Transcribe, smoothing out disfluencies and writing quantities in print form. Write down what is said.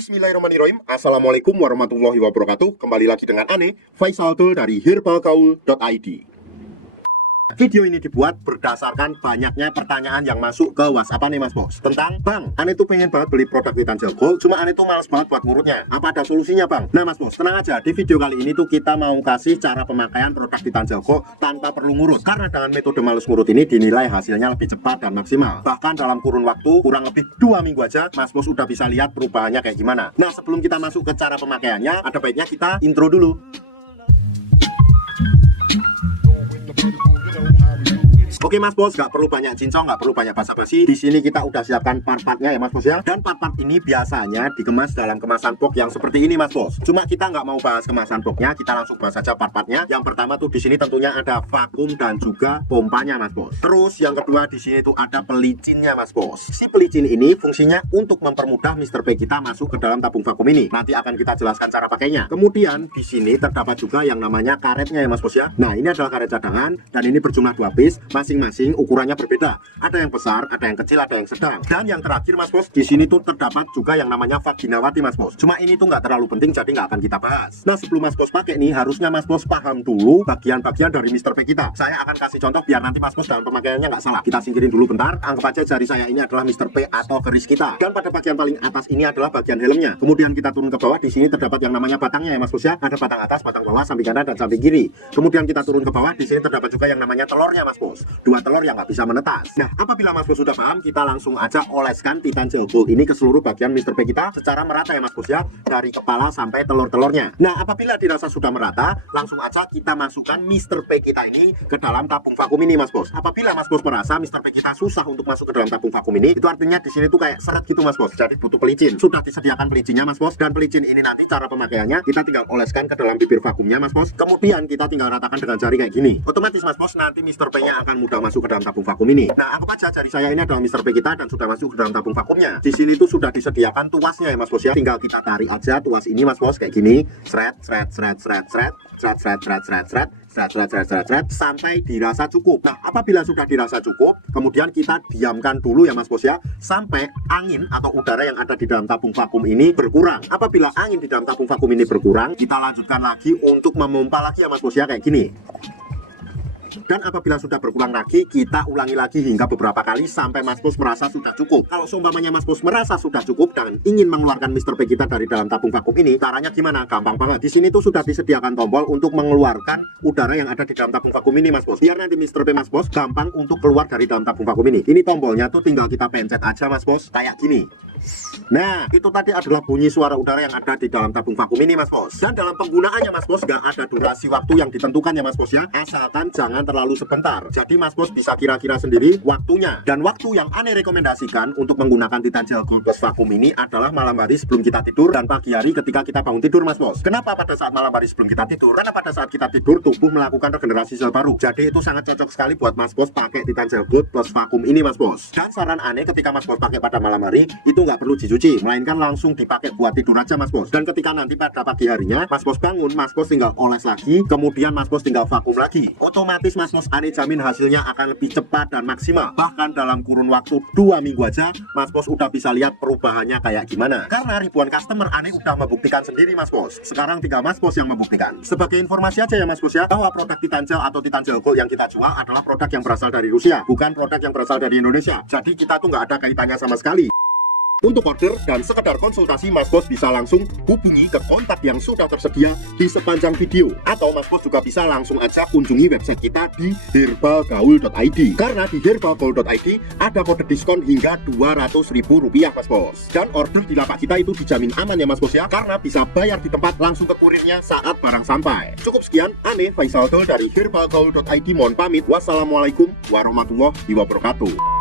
Bismillahirrahmanirrahim. Assalamualaikum warahmatullahi wabarakatuh. Kembali lagi dengan Ane, Faisal Dul dari herbalgaul.id. Video ini dibuat berdasarkan banyaknya pertanyaan yang masuk ke WhatsApp Ane Mas Bos tentang, Bang, Ane tuh pengen banget beli produk Titan Gel Gold, cuma Ane tuh males banget buat ngurutnya. Apa ada solusinya, Bang? Nah Mas Bos, tenang aja, di video kali ini tuh kita mau kasih cara pemakaian produk Titan Gel Gold tanpa perlu ngurut. Karena dengan metode males ngurut ini dinilai hasilnya lebih cepat dan maksimal. Bahkan dalam kurun waktu kurang lebih 2 minggu aja Mas Bos udah bisa lihat perubahannya kayak gimana. Nah sebelum kita masuk ke cara pemakaiannya, ada baiknya kita intro dulu. Oke Mas Bos, nggak perlu banyak cincong, nggak perlu banyak basa-basi. Di sini kita udah siapkan part-partnya ya Mas Bos ya. Dan part-part ini biasanya dikemas dalam kemasan box yang seperti ini Mas Bos. Cuma kita nggak mau bahas kemasan boxnya, kita langsung bahas saja part-partnya. Yang pertama tuh di sini tentunya ada vakum dan juga pompanya Mas Bos. Terus yang kedua di sini tuh ada pelicinnya Mas Bos. Si pelicin ini fungsinya untuk mempermudah Mr. P kita masuk ke dalam tabung vakum ini. Nanti akan kita jelaskan cara pakainya. Kemudian di sini terdapat juga yang namanya karetnya ya Mas Bos ya. Nah ini adalah karet cadangan dan ini berjumlah 2 piece. Masing-masing ukurannya berbeda. Ada yang besar, ada yang kecil, ada yang sedang. Dan yang terakhir Mas Bos, di sini tuh terdapat juga yang namanya vaginawati Mas Bos. Cuma ini tuh nggak terlalu penting, jadi nggak akan kita bahas. Nah sebelum Mas Bos pakai nih, harusnya Mas Bos paham dulu bagian-bagian dari Mr. P kita. Saya akan kasih contoh biar nanti Mas Bos dalam pemakaiannya nggak salah. Kita singkirin dulu bentar. Anggap aja jari saya ini adalah Mr. P atau keris kita. Dan pada bagian paling atas ini adalah bagian helmnya. Kemudian kita turun ke bawah, di sini terdapat yang namanya batangnya ya Mas Bos ya. Ada batang atas, batang bawah, samping kanan dan samping kiri. Kemudian kita turun ke bawah, di sini terdapat juga yang namanya telurnya Mas Bos. 2 telur yang nggak bisa menetas. Nah, apabila Mas Bos sudah paham, kita langsung aja oleskan Titan Gel Gold ini ke seluruh bagian Mr. P kita secara merata ya Mas Bos ya, dari kepala sampai telur-telurnya. Nah, apabila dirasa sudah merata, langsung aja kita masukkan Mr. P kita ini ke dalam tabung vakum ini Mas Bos. Apabila Mas Bos merasa Mr. P kita susah untuk masuk ke dalam tabung vakum ini, itu artinya di sini tuh kayak seret gitu Mas Bos. Jadi butuh pelicin. Sudah disediakan pelicinnya Mas Bos, dan pelicin ini nanti cara pemakaiannya kita tinggal oleskan ke dalam bibir vakumnya Mas Bos. Kemudian kita tinggal ratakan dengan jari kayak gini. Otomatis Mas Bos nanti Mr. P-nya akan mudah masuk ke dalam tabung vakum ini. Nah, anggap aja jari saya ini adalah Mr. P kita dan sudah masuk ke dalam tabung vakumnya. Di sini tuh sudah disediakan tuasnya ya Mas Bos ya. Tinggal kita tarik aja tuas ini Mas Bos kayak gini. Sret sampai dirasa cukup. Nah, apabila sudah dirasa cukup, kemudian kita diamkan dulu ya Mas Bos ya, sampai angin atau udara yang ada di dalam tabung vakum ini berkurang. Apabila angin di dalam tabung vakum ini berkurang, kita lanjutkan lagi untuk memompa lagi ya Mas Bos ya kayak gini. Dan apabila sudah berkurang lagi, kita ulangi lagi hingga beberapa kali sampai Mas Bos merasa sudah cukup. Kalau seumpamanya Mas Bos merasa sudah cukup dan ingin mengeluarkan Mr. P kita dari dalam tabung vakum ini, caranya gimana? Gampang banget. Di sini tuh sudah disediakan tombol untuk mengeluarkan udara yang ada di dalam tabung vakum ini Mas Bos. Biar nanti Mr. P Mas Bos gampang untuk keluar dari dalam tabung vakum ini. Ini tombolnya tuh tinggal kita pencet aja Mas Bos, kayak gini. Nah, itu tadi adalah bunyi suara udara yang ada di dalam tabung vakum ini Mas Bos. Dan dalam penggunaannya Mas Bos nggak ada durasi waktu yang ditentukan ya Mas Bos ya. Asalkan jangan terlalu sebentar. Jadi Mas Bos bisa kira-kira sendiri waktunya. Dan waktu yang Ane rekomendasikan untuk menggunakan Titan Gel Gold Plus vakum ini adalah malam hari sebelum kita tidur dan pagi hari ketika kita bangun tidur Mas Bos. Kenapa pada saat malam hari sebelum kita tidur? Karena pada saat kita tidur tubuh melakukan regenerasi sel baru. Jadi itu sangat cocok sekali buat Mas Bos pakai Titan Gel Gold Plus vakum ini Mas Bos. Dan saran Ane ketika Mas Bos pakai pada malam hari itu nggak perlu dicuci, melainkan langsung dipakai buat tidur aja Mas Bos. Dan ketika nanti pada pagi harinya Mas Bos bangun, Mas Bos tinggal oles lagi, kemudian Mas Bos tinggal vakum lagi. Otomatis Mas Bos Ane jamin hasilnya akan lebih cepat dan maksimal. Bahkan dalam kurun waktu 2 minggu aja Mas Bos udah bisa lihat perubahannya kayak gimana. Karena ribuan customer Ane udah membuktikan sendiri Mas Bos. Sekarang tinggal Mas Bos yang membuktikan. Sebagai informasi aja ya Mas Bos ya, bahwa produk Titan Gel atau Titan Gel Gold yang kita jual adalah produk yang berasal dari Rusia, bukan produk yang berasal dari Indonesia. Jadi kita tuh nggak ada kaitannya sama sekali. Untuk order dan sekedar konsultasi, Mas Bos bisa langsung hubungi ke kontak yang sudah tersedia di sepanjang video. Atau Mas Bos juga bisa langsung aja kunjungi website kita di herbalgaul.id. Karena di herbalgaul.id ada kode diskon hingga Rp200.000 Mas Bos. Dan order di lapak kita itu dijamin aman ya Mas Bos ya, karena bisa bayar di tempat langsung ke kurirnya saat barang sampai. Cukup sekian, Ane Faisal Dul dari herbalgaul.id mohon pamit. Wassalamualaikum warahmatullahi wabarakatuh.